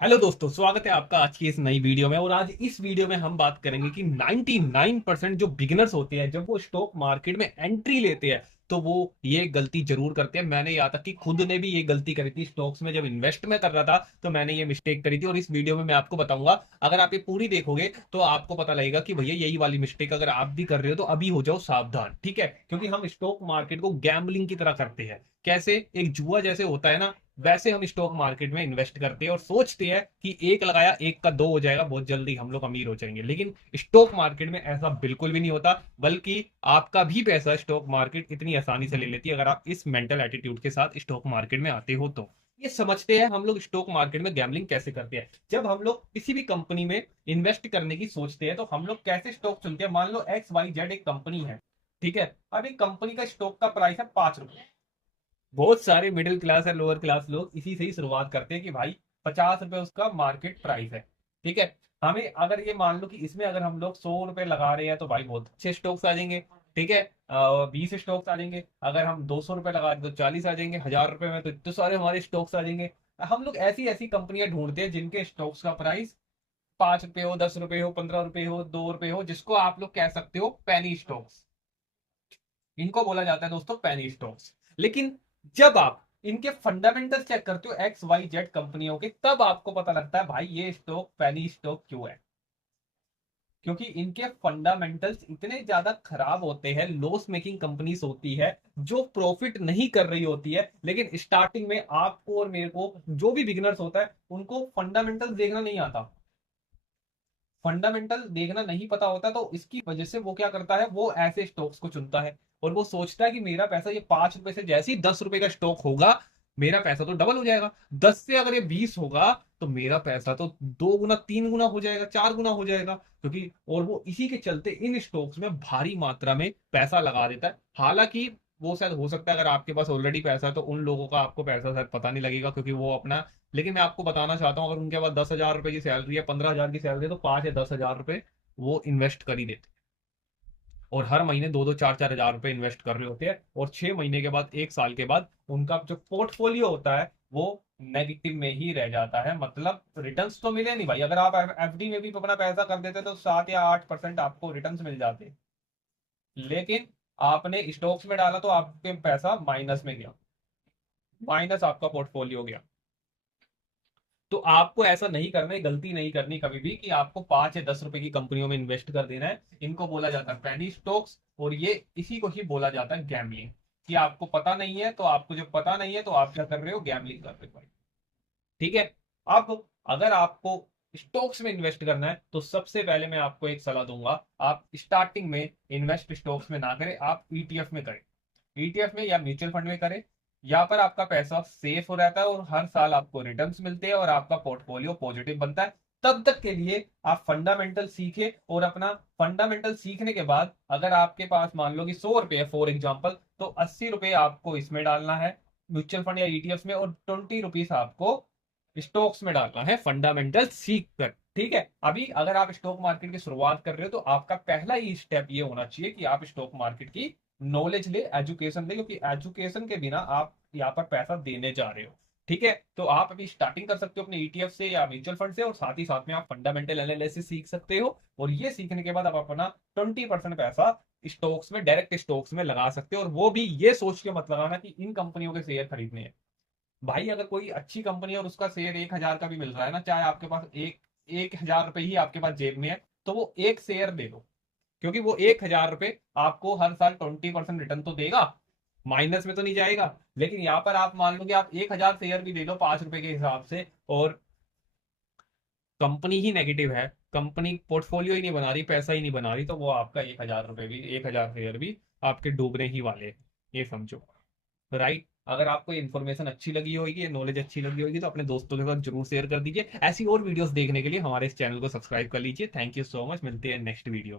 Hello दोस्तों, स्वागत है आपका आज की इस नई वीडियो में। और आज इस वीडियो में हम बात करेंगे कि 99% जो बिगिनर्स होते हैं जब वो स्टॉक मार्केट में एंट्री लेते हैं तो वो ये गलती जरूर करते हैं। मैंने यहाँ तक कि खुद ने भी ये गलती करी थी स्टॉक्स में। जब इन्वेस्ट में कर रहा था तो मैंने ये मिस्टेक करी थी और इस वीडियो में मैं आपको बताऊंगा। अगर आप ये पूरी देखोगे तो आपको पता लगेगा कि भैया यही वाली मिस्टेक अगर आप भी कर रहे हो तो अभी हो जाओ सावधान, ठीक है? क्योंकि हम स्टॉक मार्केट को गैम्बलिंग की तरह करते हैं। कैसे? एक जुआ जैसे होता है ना, वैसे हम स्टॉक मार्केट में इन्वेस्ट करते हैं और सोचते हैं कि एक लगाया एक का दो हो जाएगा, बहुत जल्दी हम लोग अमीर हो जाएंगे। लेकिन स्टॉक मार्केट में ऐसा बिल्कुल भी नहीं होता, बल्कि आपका भी पैसा स्टॉक मार्केट इतनी आसानी से ले लेती है अगर आप इस मेंटल एटीट्यूड के साथ स्टॉक मार्केट में आते हो तो। ये समझते हैं हम लोग स्टॉक मार्केट में गैम्बलिंग कैसे करते हैं। जब हम लोग किसी भी कंपनी में इन्वेस्ट करने की सोचते हैं तो हम लोग कैसे स्टॉक चुनते हैं। मान लो एक्स वाई जेड एक कंपनी है, ठीक है? अब एक कंपनी का स्टॉक का प्राइस है 5 रुपए। बहुत सारे मिडिल क्लास और लोअर क्लास लोग इसी से ही शुरुआत करते हैं कि भाई 50 रुपए उसका मार्केट प्राइस है, ठीक है? हमें अगर ये मान लो कि इसमें अगर हम लोग 100 रुपए लगा रहे हैं तो भाई बहुत अच्छे स्टॉक्स आ जाएंगे, ठीक है? 20 स्टॉक्स आ जाएंगे। अगर हम 200 रुपए लगा रहे तो 40 आ जाएंगे। 1000 रुपए में तो इतने सारे हमारे स्टॉक्स आ जाएंगे। हम लोग ऐसी ऐसी कंपनियां ढूंढते हैं जिनके स्टॉक्स का प्राइस 5 रुपए हो, 10 रुपए हो, 15 रुपए हो, 2 रुपए हो, जिसको आप लोग कह सकते हो पैनी स्टॉक्स। इनको बोला जाता है दोस्तों पैनी स्टॉक्स। लेकिन जब आप इनके फंडामेंटल्स चेक करते हो एक्स वाई जेड कंपनियों के, तब आपको पता लगता है भाई ये स्टॉक पैनी स्टॉक क्यों है। क्योंकि इनके फंडामेंटल्स इतने ज्यादा खराब होते हैं। लॉस मेकिंग कंपनीज होती है जो प्रॉफिट नहीं कर रही होती है, लेकिन स्टार्टिंग में आपको और मेरे को जो भी बिगिनर्स होता है उनको फंडामेंटल्स देखना नहीं आता। फंडामेंटल देखना नहीं पता होता, तो इसकी वजह से वो क्या करता है, वो ऐसे स्टॉक्स को चुनता है और वो सोचता है कि मेरा पैसा ये 5 रुपए से जैसे ही 10 रुपए का स्टॉक होगा मेरा पैसा तो डबल हो जाएगा। 10 से अगर ये 20 होगा तो मेरा पैसा तो 2 गुना 3 गुना हो जाएगा, 4 गुना हो जाएगा। क्योंकि और वो इसी के चलते इन स्टॉक्स में भारी मात्रा में पैसा लगा देता है। हालांकि वो शायद हो सकता है अगर आपके पास ऑलरेडी पैसा है तो उन लोगों का आपको पैसा शायद पता नहीं लगेगा, क्योंकि वो अपना। लेकिन मैं आपको बताना चाहता हूँ, अगर उनके पास 10,000 रुपए की सैलरी है, 15,000 की सैलरी है, तो 5 या 10 हजार रुपए वो इन्वेस्ट कर ही देते हैं। और हर महीने 2-2 4-4 हजार रुपए इन्वेस्ट कर रहे होते हैं। और 6 महीने के बाद, 1 साल के बाद उनका जो पोर्टफोलियो होता है वो नेगेटिव में ही रह जाता है। मतलब रिटर्न्स तो मिले नहीं भाई। अगर आप एफडी में भी अपना पैसा कर देते तो 7 या 8% आपको रिटर्न्स मिल जाते। लेकिन आपने स्टॉक्स में डाला तो आपके पैसा माइनस में गया, माइनस आपका पोर्टफोलियो गया। तो आपको ऐसा नहीं करना है, गलती नहीं करनी कभी भी कि आपको 5 या 10 रुपए की कंपनियों में इन्वेस्ट कर देना है। इनको बोला जाता है पेनी स्टॉक्स और ये इसी को ही बोला जाता है गैम्बलिंग। कि आपको पता नहीं है, तो आपको जब पता नहीं है तो आप क्या कर रहे हो, गैम्बलिंग कर रहे हो, ठीक है? अब अगर आपको स्टॉक्स में इन्वेस्ट करना है तो सबसे पहले मैं आपको एक सलाह दूंगा। आप स्टार्टिंग में इन्वेस्ट स्टॉक्स में ना करें, आप ईटीएफ में करें। ईटीएफ में या म्यूचुअल फंड में करें। यहाँ पर आपका पैसा सेफ हो रहता है और हर साल आपको रिटर्न्स मिलते हैं और आपका पोर्टफोलियो पॉजिटिव बनता है। तब तक के लिए आप फंडामेंटल सीखे और अपना फंडामेंटल सीखने के बाद अगर आपके पास मान लो कि 100 रुपए है फॉर एग्जाम्पल, तो 80 रुपए आपको इसमें डालना है म्यूचुअल फंड या ईटीएफ में, और 20 रुपीज आपको स्टॉक्स में डालना है फंडामेंटल सीख कर, ठीक है? अभी अगर आप स्टॉक मार्केट की शुरुआत कर रहे हो तो आपका पहला ही स्टेप ये होना चाहिए कि आप स्टॉक मार्केट की नॉलेज ले, एजुकेशन ले, क्योंकि एजुकेशन के बिना आप यहाँ पर पैसा देने जा रहे हो, ठीक है? तो आप अभी स्टार्टिंग कर सकते हो अपने ईटीएफ से या म्यूचुअल फंड से, और साथ ही साथ में आप फंडामेंटल एनालिसिस सीख सकते हो। और ये सीखने के बाद आप अपना 20% पैसा स्टॉक्स में, डायरेक्ट स्टॉक्स में लगा सकते हो। और वो भी ये सोच के मत लगाना कि इन कंपनियों के शेयर खरीदने हैं। भाई अगर कोई अच्छी कंपनी है और उसका शेयर 1 हजार का भी मिल रहा है ना, चाहे आपके पास 1,000 रुपए ही आपके पास जेब में है, तो वो एक शेयर दे दो। क्योंकि वो 1,000 रुपए आपको हर साल 20% रिटर्न तो देगा, माइनस में तो नहीं जाएगा। लेकिन यहाँ पर आप मान लो कि आप 1,000 शेयर भी दे दो 5 रुपए के हिसाब से, और कंपनी ही नेगेटिव है, कंपनी पोर्टफोलियो ही नहीं बना रही, पैसा ही नहीं बना रही, तो वो आपका 1,000 रुपए भी, 1,000 शेयर भी आपके डूबने ही वाले हैं, ये समझो। राइट? अगर आपको ये इन्फॉर्मेशन अच्छी लगी होगी, ये नॉलेज अच्छी लगी होगी, तो अपने दोस्तों के साथ जरूर शेयर कर दीजिए। ऐसी और वीडियोस देखने के लिए हमारे इस चैनल को सब्सक्राइब कर लीजिए। थैंक यू सो मच, मिलते हैं नेक्स्ट वीडियो।